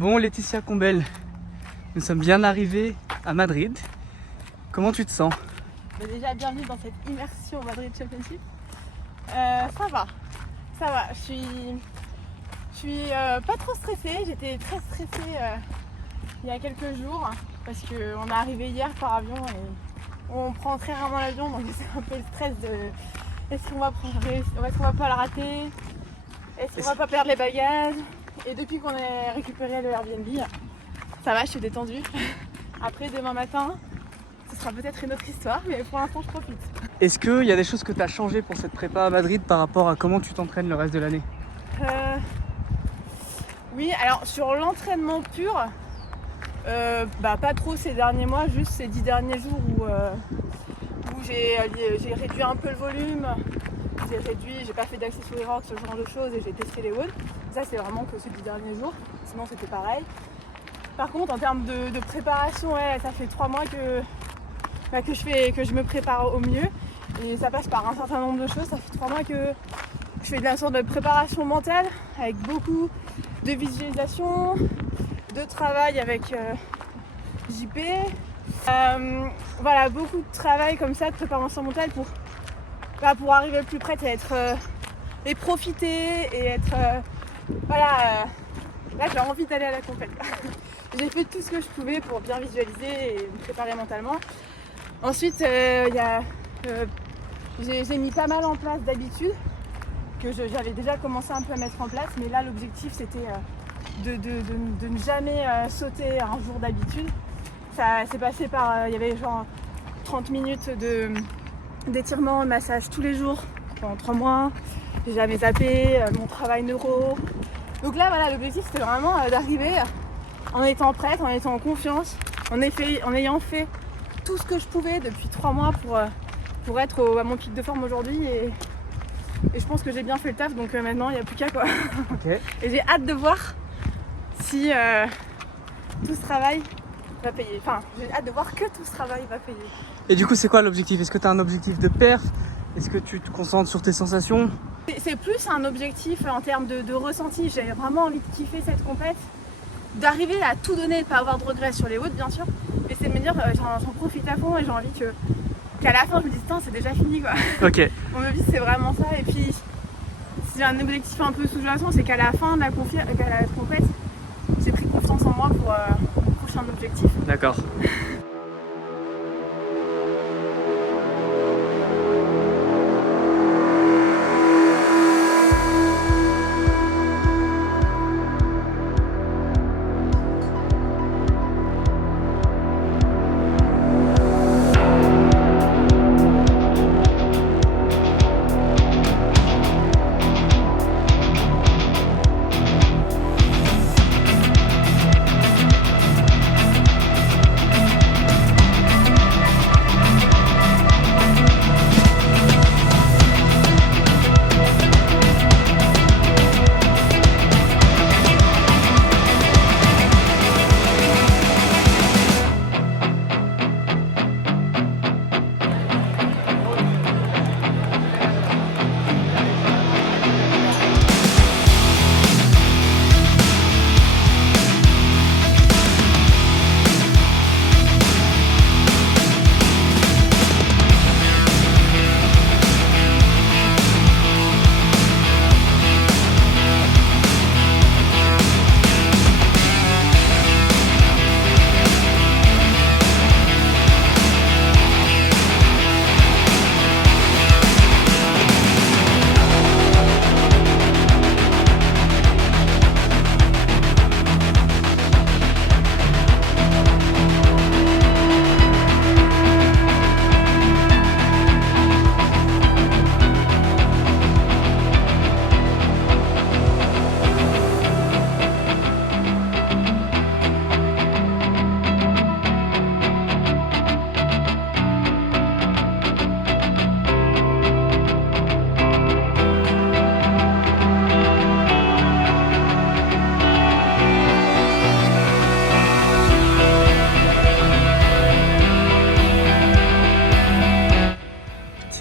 Bon Laetitia Combel, nous sommes bien arrivés à Madrid. Comment tu te sens? Déjà bienvenue dans cette immersion Madrid Championship. Ça va. Je suis pas trop stressée. J'étais très stressée il y a quelques jours parce qu'on est arrivé hier par avion et on prend très rarement l'avion, donc c'est un peu le stress de est-ce qu'on va pas le rater, est-ce qu'on va pas perdre les bagages. Et depuis qu'on a récupéré le Airbnb, ça va, je suis détendue. Après demain matin, ce sera peut-être une autre histoire, mais pour l'instant je profite. Est-ce qu'il y a des choses que tu as changées pour cette prépa à Madrid par rapport à comment tu t'entraînes le reste de l'année? Oui, alors sur l'entraînement pur, pas trop ces derniers mois, juste ces 10 derniers jours où j'ai réduit un peu le volume, j'ai pas fait d'accès sur les rocks, ce genre de choses, et j'ai testé les woods. Ça c'est vraiment que ces 10 derniers jours, sinon c'était pareil. Par contre en termes de préparation, ouais, ça fait 3 mois que je me prépare au mieux, et ça passe par un certain nombre de choses. Ça fait 3 mois que je fais de la sorte de préparation mentale avec beaucoup de visualisation, de travail avec JP, voilà, beaucoup de travail comme ça de préparation mentale pour arriver le plus près et profiter et être là j'ai envie d'aller à la compète. J'ai fait tout ce que je pouvais pour bien visualiser et me préparer mentalement. Ensuite j'ai mis pas mal en place d'habitudes que j'avais déjà commencé un peu à mettre en place, mais là l'objectif c'était de ne jamais sauter un jour d'habitude. Ça s'est passé par, il y avait genre 30 minutes d'étirement, de massage tous les jours pendant 3 mois. J'ai jamais zappé, mon travail neuro. Donc là voilà, l'objectif c'était vraiment d'arriver en étant prête, en étant en confiance, en ayant fait tout ce que je pouvais depuis 3 mois pour être à mon pic de forme aujourd'hui, et je pense que j'ai bien fait le taf, donc maintenant il n'y a plus qu'à quoi. Okay. Et j'ai hâte de voir si tout ce travail va payer. Enfin, j'ai hâte de voir que tout ce travail va payer. Et du coup c'est quoi l'objectif? Est-ce que tu as un objectif de perf? Est-ce que tu te concentres sur tes sensations? C'est plus un objectif en termes de ressenti. J'ai vraiment envie de kiffer cette compète, d'arriver à tout donner, de ne pas avoir de regrets sur les woods bien sûr, mais c'est de me dire j'en profite à fond et j'ai envie qu'à la fin je me dise c'est déjà fini quoi. Ok. Mon objectif c'est vraiment ça, et puis si j'ai un objectif un peu sous-jacent, c'est qu'à la fin de la compète, j'ai pris confiance en moi pour mon prochain objectif. D'accord.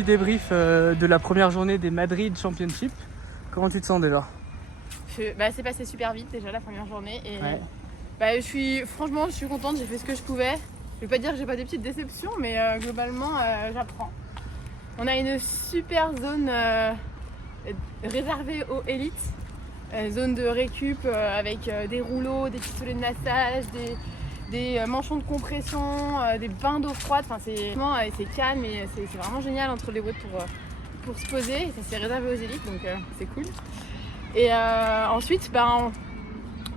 Débrief de la première journée des Madrid Championship. Comment tu te sens déjà? C'est passé super vite déjà la première journée, et ouais. Franchement, je suis contente, j'ai fait ce que je pouvais. Je vais pas dire que j'ai pas des petites déceptions, mais globalement, j'apprends. On a une super zone réservée aux élites. Zone de récup avec des rouleaux, des pistolets de massage, des manchons de compression, des bains d'eau froide. Enfin, c'est calme et c'est vraiment génial entre les WOD pour se poser. Et ça c'est réservé aux élites, donc c'est cool. Et ensuite,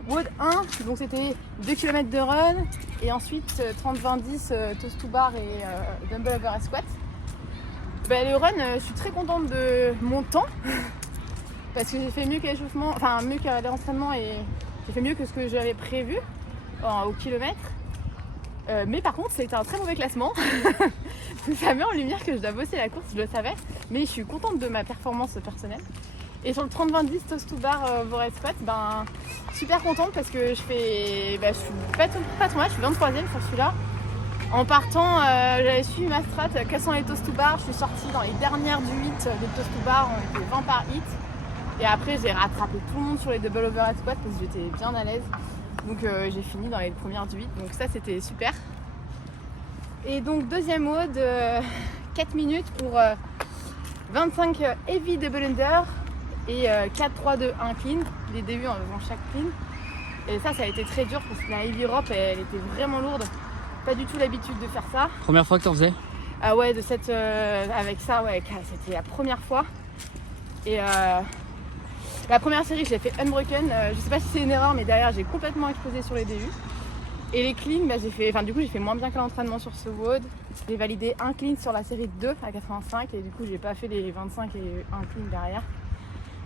WOD 1, donc c'était 2 km de run et ensuite 30-20-10 toast to bar et dumbbell overhead squat. Le run, je suis très contente de mon temps parce que j'ai fait mieux que l'échauffement, enfin mieux que l'entraînement et j'ai fait mieux que ce que j'avais prévu au kilomètre. Mais par contre, c'était un très mauvais classement. Ça met en lumière que je dois bosser la course, je le savais, mais je suis contente de ma performance personnelle. Et sur le 30-20-10 toast to bar overhead squat, super contente parce que je suis pas trop mal, je suis 23e sur celui-là. En partant, j'avais suivi ma strat, quels sont les toast to bar, je suis sortie dans les dernières du 8 des toast to bar, on était 20 par hit. Et après j'ai rattrapé tout le monde sur les double overhead squat parce que j'étais bien à l'aise. Donc j'ai fini dans les premières du 8, donc ça c'était super. Et donc deuxième WOD, 4 minutes pour 25 heavy double under et 4-3-2 incline, les débuts en faisant chaque clean. Et ça a été très dur parce que la heavy rope elle était vraiment lourde, pas du tout l'habitude de faire ça. Première fois que t'en faisais? Ah ouais, avec ça, ouais, c'était la première fois. Et la première série, je l'ai fait unbroken. Je sais pas si c'est une erreur, mais derrière, j'ai complètement explosé sur les débuts. Et les cleans, j'ai fait moins bien que l'entraînement sur ce WOD. J'ai validé un clean sur la série 2 à 85 et du coup, j'ai pas fait les 25 et un clean derrière.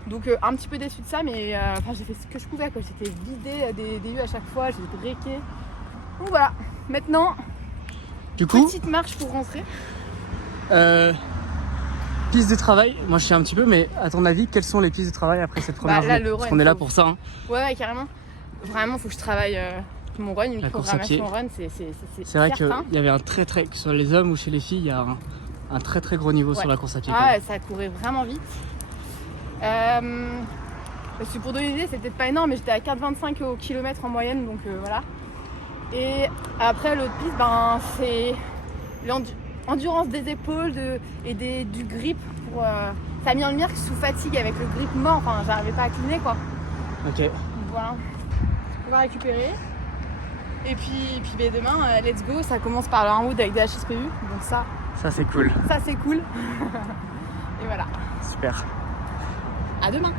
Donc un petit peu déçue de ça, mais j'ai fait ce que je pouvais, quoi. J'étais vidée des débuts à chaque fois, j'étais breakée. Donc voilà, maintenant, du coup, petite marche pour rentrer. Piste de travail, moi je sais un petit peu, mais à ton avis, quelles sont les pistes de travail après cette première journée? Parce qu'on est là pour ça. Hein. Ouais, carrément. Vraiment, il faut que je travaille mon run, une programmation run, c'est vrai qu'il y avait que ce soit les hommes ou chez les filles, il y a un très très gros niveau sur la course à pied. Ah ouais, ça courait vraiment vite. Parce que pour donner une idée, c'est peut-être pas énorme, mais j'étais à 4,25 au kilomètre en moyenne, donc voilà. Et après, l'autre piste, c'est l'endurance des épaules et du grip. Ça a mis en lumière que je suis sous fatigue avec le grip mort, j'arrivais pas à cleaner, quoi. Ok. Donc, voilà. On va récupérer. Et puis demain, let's go, ça commence par un WOD avec des HSPU, donc ça c'est cool. Ça c'est cool. Et voilà. Super. À demain.